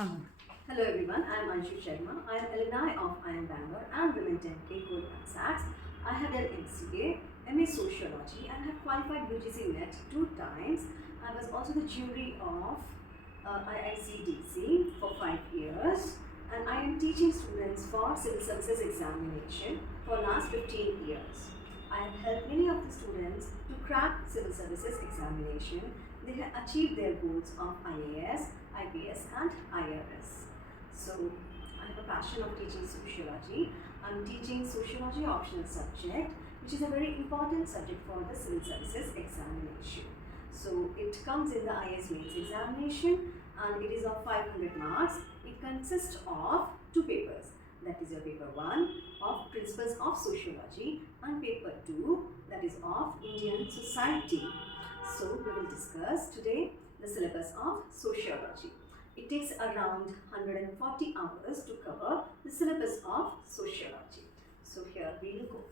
Hello everyone, I am Anshu Sharma. I am alumni of IIM Bangalore and Women 10K GoldmanSachs. I have done MCA, MA Sociology and have qualified UGC-NET 2 times. I was also the jury of IICDC for 5 years and I am teaching students for Civil Services examination for last 15 years. I have helped many of the students to crack Civil Services examination. They have achieved their goals of IAS, IPS and IRS. So, I have a passion of teaching sociology. I am teaching sociology optional subject, which is a very important subject for the Civil Services examination. So, it comes in the IAS mains examination and it is of 500 marks. It consists of 2 papers. That is your paper 1 of Principles of Sociology and paper 2 that is of Indian Society. So, we will discuss today the syllabus of Sociology. It takes around 140 hours to cover the syllabus of Sociology. So, here we will go.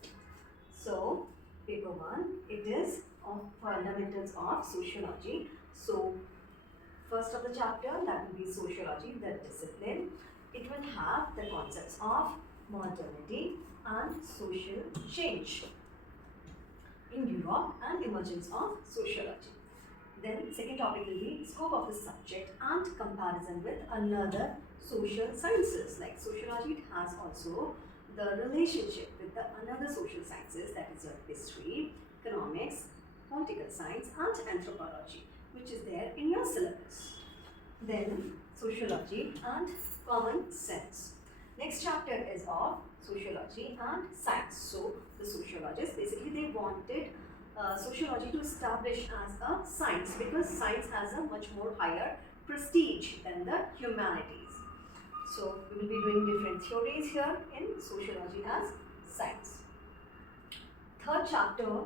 So, paper 1, it is of Fundamentals of Sociology. So, first of the chapter, that will be Sociology, the discipline. It will have the concepts of modernity and social change in Europe and emergence of sociology. Then second topic will be scope of the subject and comparison with another social sciences. Like sociology, it has also the relationship with the another social sciences, that is your history, economics, political science and anthropology, which is there in your syllabus. Then sociology and common sense. Next chapter is of sociology and science. So the sociologists basically they wanted sociology to establish as a science because science has a much more higher prestige than the humanities. So we will be doing different theories here in sociology as science. Third chapter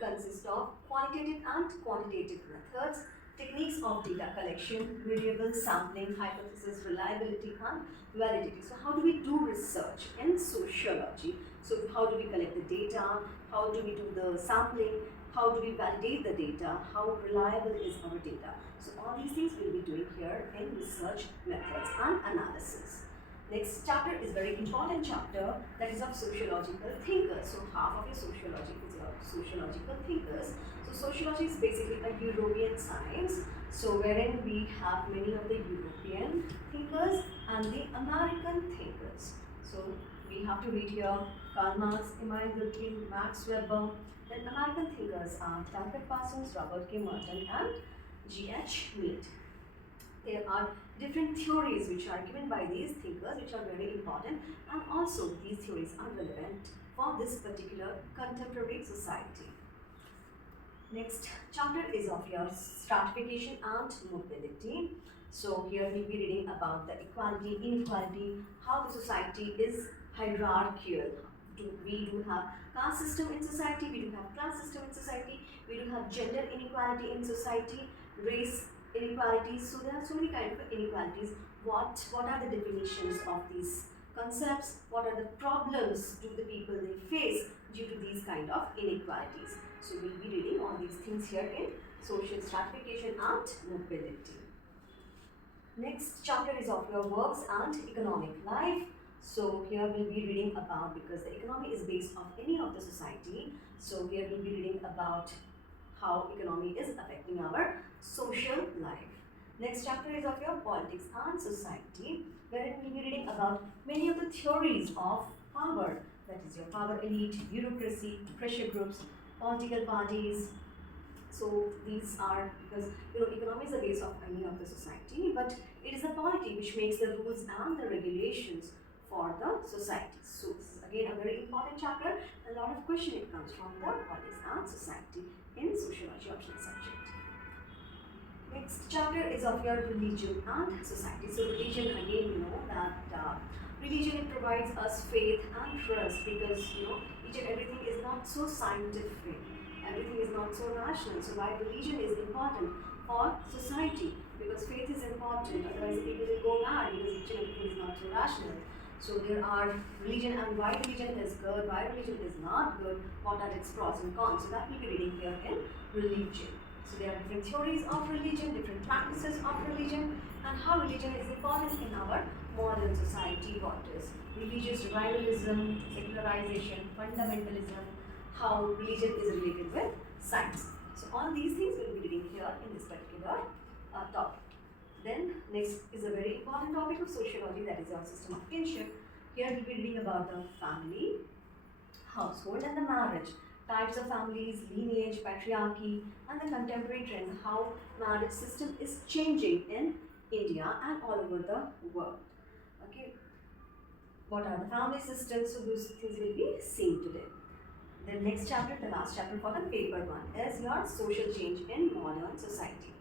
consists of qualitative and quantitative methods, techniques of data collection, variable sampling, hypothesis, reliability and validity. So how do we do research in sociology? So how do we collect the data? How do we do the sampling? How do we validate the data? How reliable is our data? So all these things we'll be doing here in research methods and analysis. Next chapter is very important chapter, that is of sociological thinkers. So half of your sociology is your sociological thinkers. So sociology is basically a European science, so wherein we have many of the European thinkers and the American thinkers. So we have to read here Karl Marx, Emile Durkheim, Max Weber. Then American thinkers are Talcott Parsons, Robert K. Merton and G.H. Mead. There are different theories which are given by these thinkers which are very important, and also these theories are relevant for this particular contemporary society. Next chapter is of your stratification and mobility. So here we'll be reading about the equality, inequality, how the society is hierarchical. We do have caste system in society, we do have class system in society, we do have gender inequality in society, race inequalities. So there are so many kinds of inequalities. What are the definitions of these concepts? What are the problems do the people they face due to these kind of inequalities? So we'll be reading all these things here in social stratification and mobility. Next chapter is of your works and economic life. So here we'll be reading about, because the economy is based on any of the society, so here we'll be reading about how economy is affecting our social life. Next chapter is of your politics and society, wherein we'll be reading about many of the theories of power, that is your power elite, bureaucracy, pressure groups, political parties. So these are, because economy is the base of any of the society, but it is the polity which makes the rules and the regulations for the society. So this is again a very important chapter. A lot of question it comes from the politics and society in sociology optional subject. Next chapter is of your religion and society. So religion, again that religion, it provides us faith and trust, because each and everything is not so scientific, everything is not so rational. So why religion is important for society? Because faith is important, otherwise the people will go mad, because each and everything is not so rational. So there are religion and why religion is good, why religion is not good, what are its pros and cons. So that we'll be reading here in religion. So there are different theories of religion, different practices of religion, and how religion is important in our modern society. What is religious revivalism, secularization, fundamentalism, how religion is related with science. So all these things we'll be reading here in this particular topic. Then next is a very important topic of sociology, that is our system of kinship. Here we'll be reading about the family, household and the marriage, types of families, lineage, patriarchy, and the contemporary trends, how marriage system is changing in India and all over the world. Okay, what are the family systems? So those things will be seen today. The next chapter, the last chapter for the paper one, is your social change in modern society.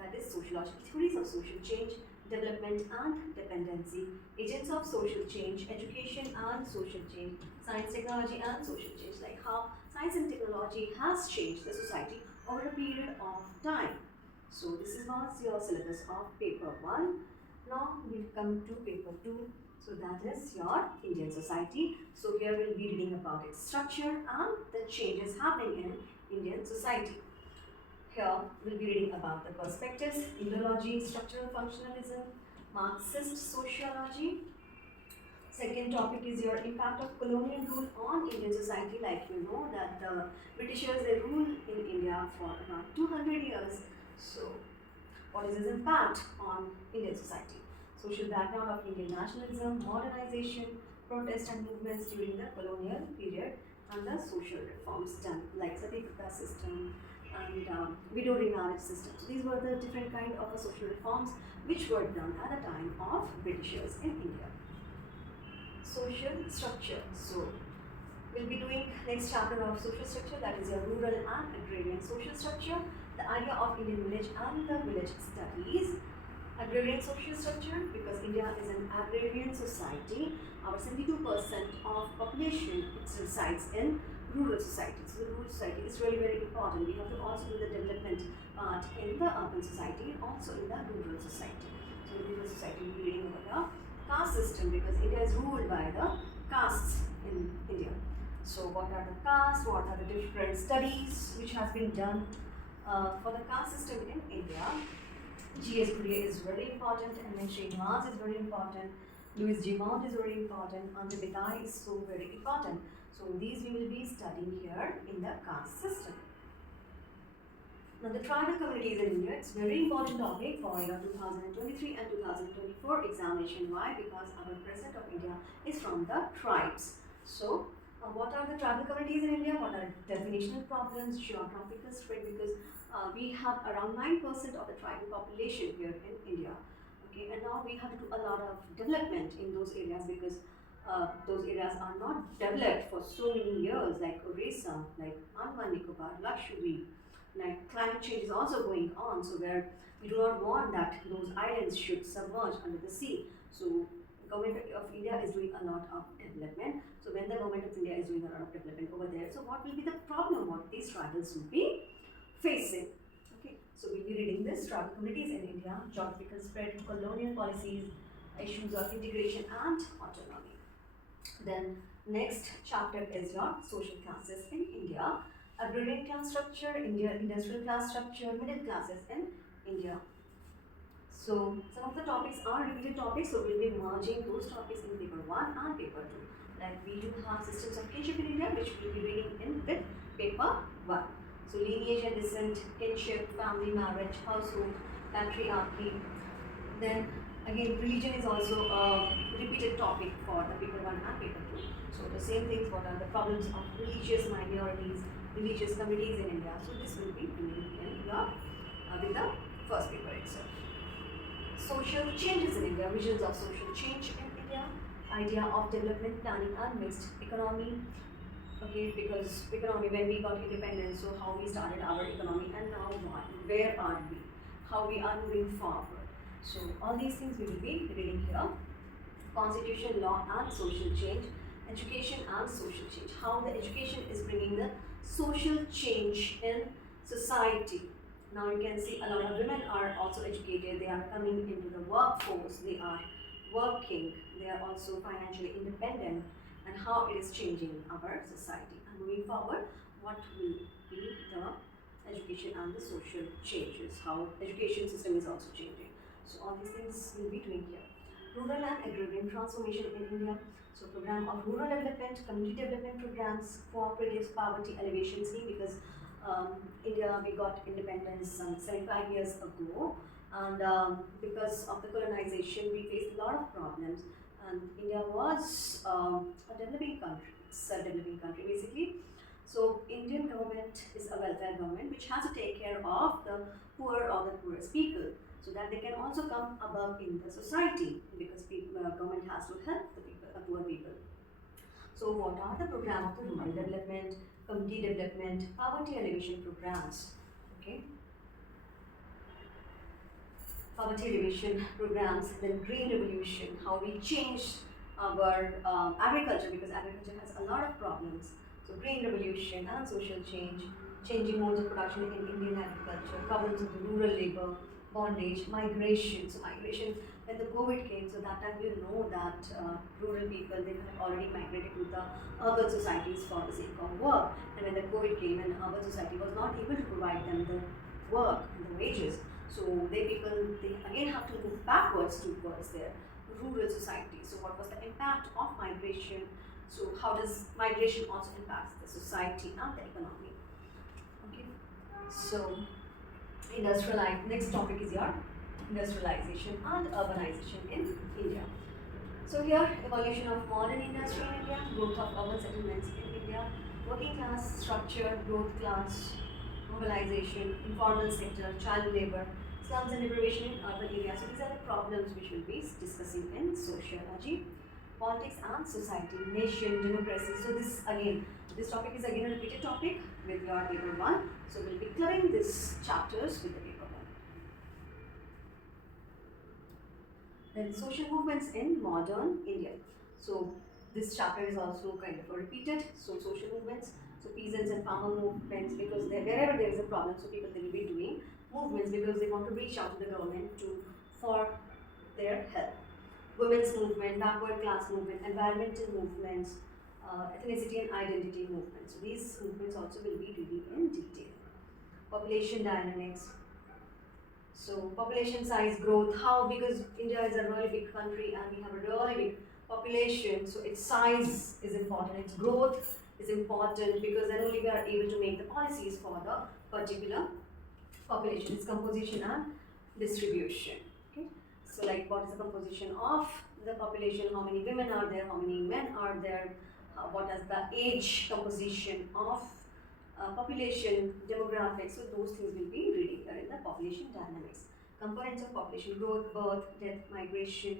That is sociological theories of social change, development and dependency, agents of social change, education and social change, science, technology and social change, like how science and technology has changed the society over a period of time. So this was your syllabus of paper 1. Now we'll come to paper 2. So that is your Indian society. So here we'll be reading about its structure and the changes happening in Indian society. Here we'll be reading about the perspectives, ideology, structural functionalism, Marxist sociology. Second topic is your impact of colonial rule on Indian society. Like you know that the Britishers, they ruled in India for around 200 years. So what is its impact on Indian society? Social background of Indian nationalism, modernization, protest and movements during the colonial period, and the social reforms done, like Satyapita system and widow remarriage system. So these were the different kind of social reforms which were done at the time of Britishers in India. Social structure. So we'll be doing next chapter of social structure, that is your rural and agrarian social structure, the idea of Indian village and the village studies. Agrarian social structure, because India is an agrarian society, our 72% of population resides in rural society. So the rural society is really very important. We have to also do the development part in the urban society and also in the rural society. So the rural society will be reading over the caste system, because India is ruled by the castes in India. So what are the castes, what are the different studies which has been done for the caste system in India. G.S. Gurye is very important, and then Srinivas is very important, Louis Dumont is very important, Ante Bidai is so very important. So these we will be studying here in the caste system. Now the tribal communities in India, it's very important topic for your 2023 and 2024 examination. Why? Because our president of India is from the tribes. So what are the tribal communities in India? What are definitional problems, geographical spread? Because we have around 9% of the tribal population here in India. Okay, and now we have to do a lot of development in those areas, because those areas are not developed for so many years, like Orissa, like Andaman Nicobar, Lakshadweep. Like climate change is also going on, so where we do not want that those islands should submerge under the sea. So government of India is doing a lot of development. So when the government of India is doing a lot of development over there, so what will be the problem what these tribals will be facing? Okay, so we'll be reading this tribal communities in India, geographical spread, colonial policies, issues of integration and autonomy. Then next chapter is your social classes in India, agrarian class structure, industrial class structure, middle classes in India. So some of the topics are repeated topics, so we'll be merging those topics in paper 1 and paper 2. Like we do have systems of kinship in India, which we'll be reading in with paper 1. So lineage and descent, kinship, family, marriage, household, patriarchy. Then again, religion is also a repeated topic for the paper 1 and paper 2. So the same things, what are the problems of religious minorities, religious communities in India. So this will be in your with the first paper itself. Social changes in India, visions of social change in India, idea of development planning and mixed economy. Okay, because economy, when we got independence, so how we started our economy and now what, where are we, how we are moving forward. So all these things we will be reading here. Constitution, law and social change, education and social change, how the education is bringing the social change in society. Now you can see a lot of women are also educated, they are coming into the workforce, they are working, they are also financially independent, and how it is changing our society. And moving forward, what will be the education and the social changes, how the education system is also changing. So all these things we'll be doing here. Rural and agrarian transformation in India. So program of rural development, community development programs, cooperatives, poverty alleviation scheme, because India, we got independence some 75 years ago, and because of the colonization we faced a lot of problems, and India was a developing country, it's a developing country basically. So Indian government is a welfare government which has to take care of the poor or the poorest people, so that they can also come above in the society, because government has to help the people, poor people. So what are the program of the rural development, community development, poverty alleviation programs? Okay. Poverty alleviation programs, then green revolution, how we changed our agriculture, because agriculture has a lot of problems. So green revolution and social change, changing modes of production in Indian agriculture, problems of the rural labor, bondage, migration. So migration, when the COVID came, so that time we know that rural people, they had already migrated to the urban societies for the sake of work. And when the COVID came and urban society was not able to provide them the work and the wages, so they again have to move backwards towards their rural society. So what was the impact of migration? So how does migration also impact the society and the economy? Okay. So next topic is your industrialization and urbanization in India. So here, evolution of modern industry in India, growth of urban settlements in India, working class structure, growth class, mobilization, informal sector, child labor, slums and deprivation in urban areas. So these are the problems which we'll be discussing in sociology. Politics and society, nation, democracy. So this topic is again a repeated topic with your paper 1. So we'll be covering these chapters with the paper 1. Then social movements in modern India. So this chapter is also kind of repeated. So social movements, so peasants and farmer movements, because wherever there is a problem, so people, they will be doing movements because they want to reach out to the government for their help. Women's movement, backward class movement, environmental movements, ethnicity and identity movements. So these movements also will be reading in detail. Population dynamics. So population size growth, how, because India is a really big country and we have a really big population, so its size is important, its growth is important, because then only we are able to make the policies for the particular population, its composition and distribution. Okay. So like, what is the composition of the population, how many women are there, how many men are there, what is the age composition of population, demographics. So those things will be reading here in the population dynamics. Components of population growth, birth, death, migration,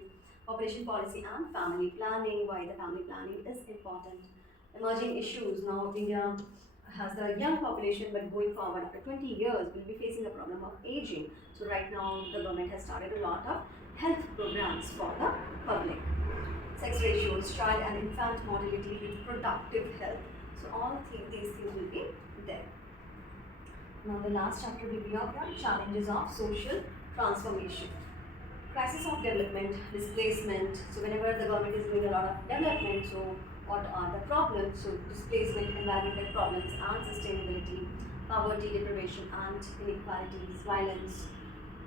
population policy and family planning, why the family planning is important. Emerging issues, now India has the young population, but going forward after 20 years we'll be facing the problem of aging. So right now the government has started a lot of health programs for the public. Sex ratios, child and infant mortality, reproductive health. So all these things will be there. Now the last chapter will be of your challenges of social transformation. Crisis of development, displacement. So whenever the government is doing a lot of development, so what are the problems? So displacement, environmental problems and sustainability, poverty, deprivation and inequalities, violence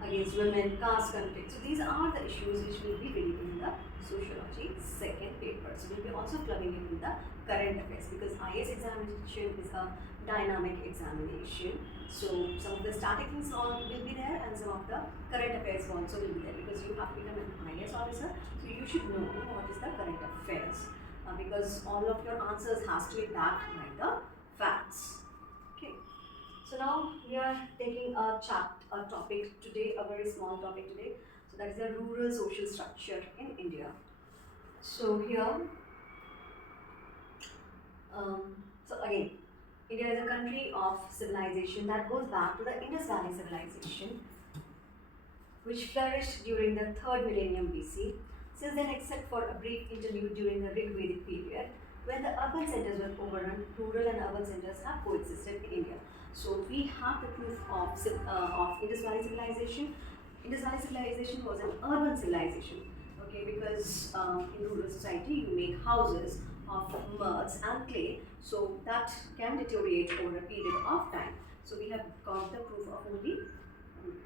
against women, caste conflict. So these are the issues which will be reading in the sociology second paper. So we'll be also clubbing it in the current affairs, because IAS examination is a dynamic examination. So some of the static things all will be there and some of the current affairs also will be there, because you have to become an IAS officer. So you should know what is the current affairs, because all of your answers has to be backed by the facts. Okay. So now we are taking a topic today, a very small topic today. So that is the rural social structure in India. So here, so again, India is a country of civilization that goes back to the Indus Valley civilization, which flourished during the 3rd millennium BC. Since then, except for a brief interlude during the Rig-Vedic period, when the urban centers were overrun, rural and urban centers have coexisted in India. So we have the proof of Indus Valley civilization. Indus Valley civilization was an urban civilization, okay, because in rural society you make houses of mud and clay, so that can deteriorate over a period of time. So we have got the proof of only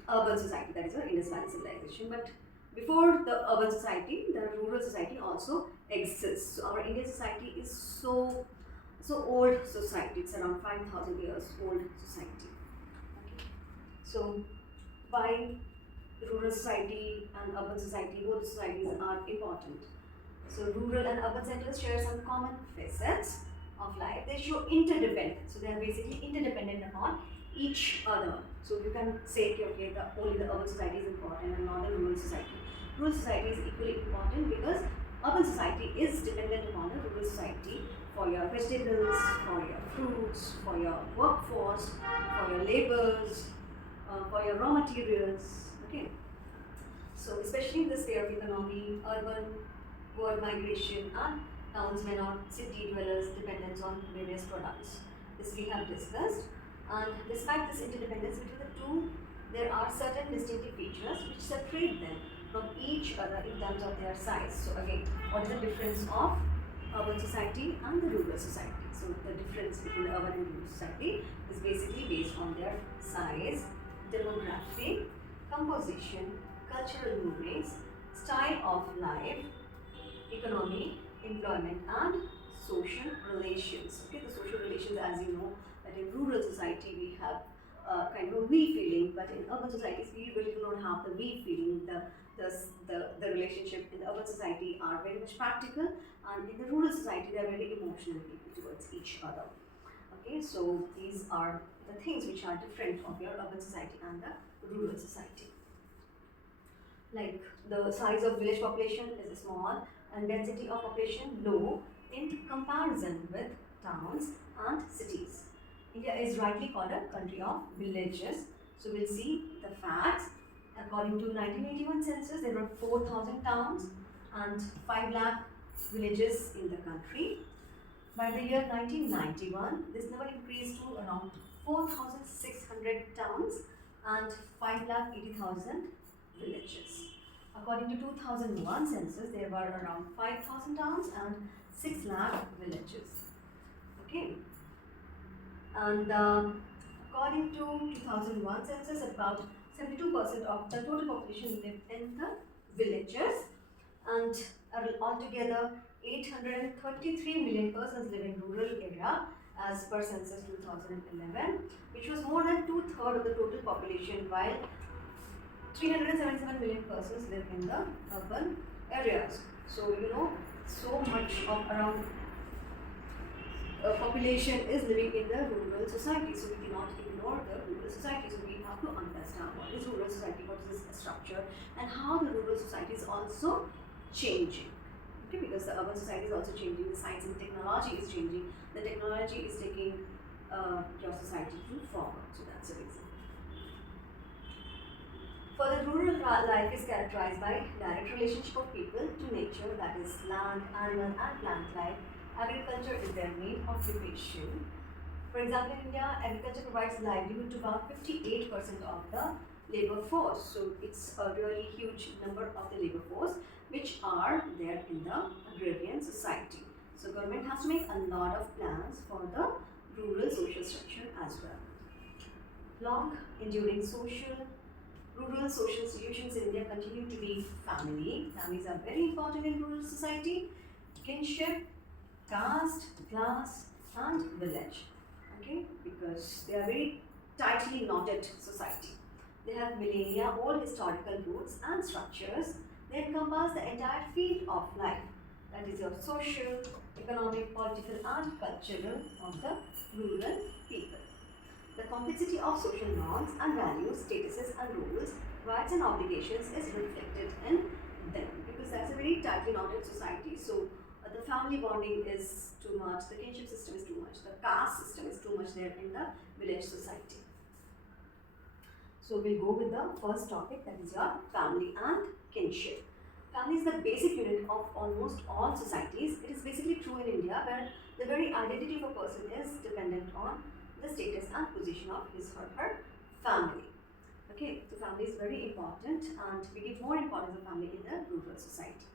urban society, that is your Indus Valley civilization. But before the urban society, the rural society also exists. So our Indian society is so old society. It's around 5,000 years old society. Okay. So why rural society and urban society, both societies are important. So rural and urban centers share some common facets of life. They show interdependence. So they are basically interdependent upon each other. So you can say, okay, only the urban society is important and not the rural society. Rural society is equally important because urban society is dependent upon the rural society for your vegetables, for your fruits, for your workforce, for your labors, for your raw materials. Okay. So especially in the sphere of economy, urban world migration and townsmen or city dwellers' dependence on various products. This we have discussed. And despite this interdependence between the two, there are certain distinctive features which separate them from each other in terms of their size. So again, what is the difference of urban society and the rural society? So the difference between the urban and rural society is basically based on their size, demographic, composition, cultural movements, style of life, economy, employment, and social relations. Okay, the social relations, as you know, that in rural society we have kind of a we feeling, but in urban societies we really do not have the we feeling. The relationship in the urban society are very much practical, and in the rural society they are very emotional people towards each other. Okay, so these are the things which are different of your urban society and the rural society. Like the size of village population is small and density of population low in comparison with towns and cities. India is rightly called a country of villages. So we'll see the facts. According to 1981 census, there were 4,000 towns and 5 lakh villages in the country. By the year 1991, this number increased to around 4,600 towns and 5,80,000 villages. According to 2001 census, there were around 5,000 towns and 6 lakh villages. Okay. And according to 2001 census, about 72% of the total population lived in the villages, and altogether 833 million persons live in rural area as per census 2011, which was more than 2/3 of the total population, while 377 million persons live in the urban areas. So you know, so much of around population is living in the rural society, so we cannot ignore the rural society. So we have to understand what is rural society, what is its structure, and how the rural society is also changing. Okay, because the urban society is also changing, the science and technology is changing, the technology is taking your society forward. So that's the reason. For the rural life is characterized by direct relationship of people to nature, that is land, animal and plant life. Agriculture is their main occupation. For example, in India, agriculture provides livelihood to about 58% of the labor force. So it's a really huge number of the labor force which are there in the agrarian society. So government has to make a lot of plans for the rural social structure as well. Long enduring rural social institutions in India continue to be family. Families are very important in rural society. Kinship, caste, class, and village. Okay, because they are very tightly knotted society. They have millennia old historical roots and structures. They encompass the entire field of life. That is your social, economic, political, and cultural of the rural people. The complexity of social norms and values, statuses and rules, rights and obligations is reflected in them, because that's a very tightly knotted society. So the family bonding is too much, the kinship system is too much, the caste system is too much there in the village society. So we'll go with the first topic, that is your family and kinship. Family is the basic unit of almost all societies. It is basically true in India, where the very identity of a person is dependent on the status and position of his or her family. Okay, so family is very important, and we give more importance to family in the rural society.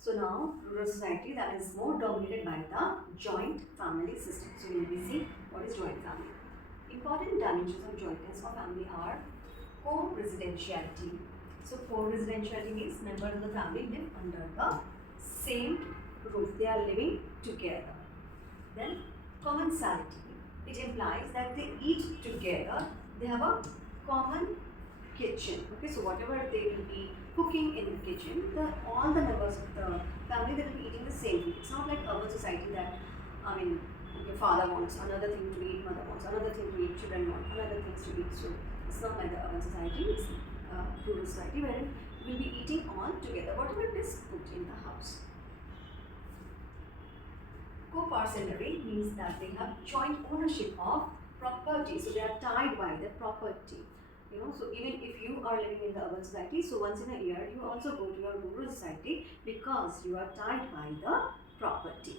So now, rural society, that is more dominated by the joint family system. So we will be seeing what is joint family. Important dimensions of jointness of family are co-residentiality. So co-residentiality means members of the family live under the same roof. They are living together. Then commensality. It implies that they eat together. They have a common kitchen. Okay, so whatever they will be cooking in the kitchen, all the members of the family, they will be eating the same food. It's not like urban society that, your father wants another thing to eat, mother wants another thing to eat, children want another things to eat. So it's not like the urban society, it's rural society wherein we will be eating all together, whatever is cooked in the house. Co-parcelary means that they have joint ownership of property, so they are tied by the property. So even if you are living in the urban society, so once in a year you also go to your rural society because you are tied by the property.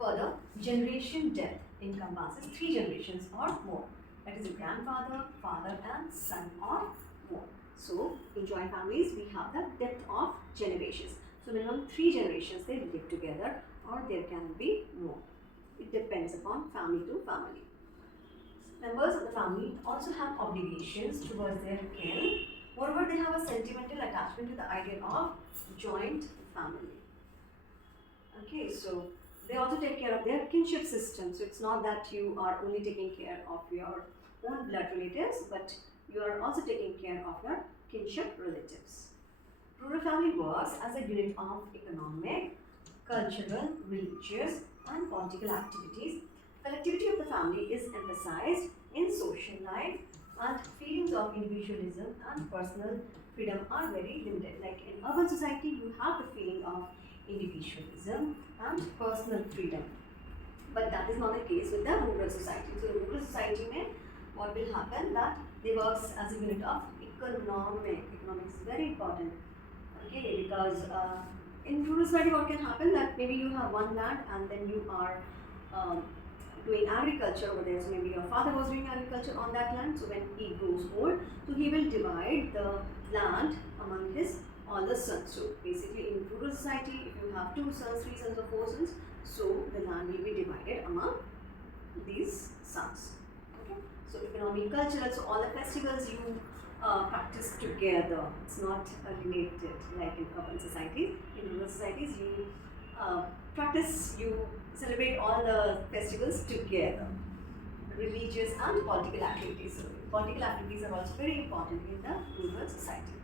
Further, generation depth encompasses 3 generations or more. That is, a grandfather, father and son or more. So in joint families we have the depth of generations. So minimum 3 generations they live together, or there can be more. It depends upon family to family. Members of the family also have obligations towards their kin. Moreover, they have a sentimental attachment to the idea of joint family. Okay, so they also take care of their kinship system. So it's not that you are only taking care of your own blood relatives, but you are also taking care of your kinship relatives. Rural family works as a unit of economic, cultural, religious and political activities. Collectivity of the family is emphasized in social life, and feelings of individualism and personal freedom are very limited. Like in urban society, you have the feeling of individualism and personal freedom, but that is not the case with the rural society. So rural society mein what will happen, that they works as a unit of economic. Economics is very important. Okay, because in rural society what can happen, that maybe you have one land and then you are doing agriculture over there. So maybe your father was doing agriculture on that land. So when he grows old, so he will divide the land among his all the sons. So basically in rural society, if you have 2 sons, 3 sons or 4 sons, so the land will be divided among these sons. Okay. So economic, cultural, so all the festivals you practice together. It's not related like in urban societies. In rural societies, you you celebrate all the festivals together. Religious and political activities. So political activities are also very important in the rural society.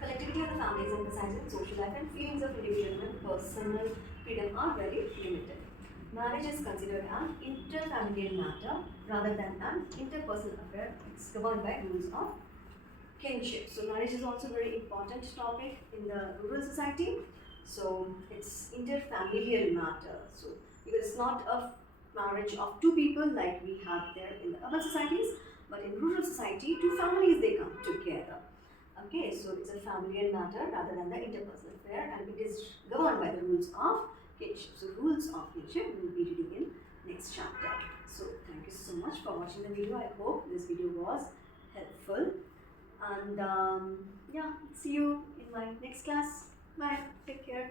Collectivity of the family is emphasized in social life, and feelings of individual and personal freedom are very limited. Marriage is considered an interfamilial matter rather than an interpersonal affair. It's governed by rules of kinship. So marriage is also a very important topic in the rural society. So it's interfamilial matter. So because it's not a marriage of 2 people like we have there in the urban societies, but in rural society 2 families they come together. Okay, so it's a familial matter rather than the interpersonal affair, and it is governed by the rules of kinship. So rules of kinship we will be reading in next chapter. So thank you so much for watching the video. I hope this video was helpful, and yeah, see you in my next class. Bye. Take care.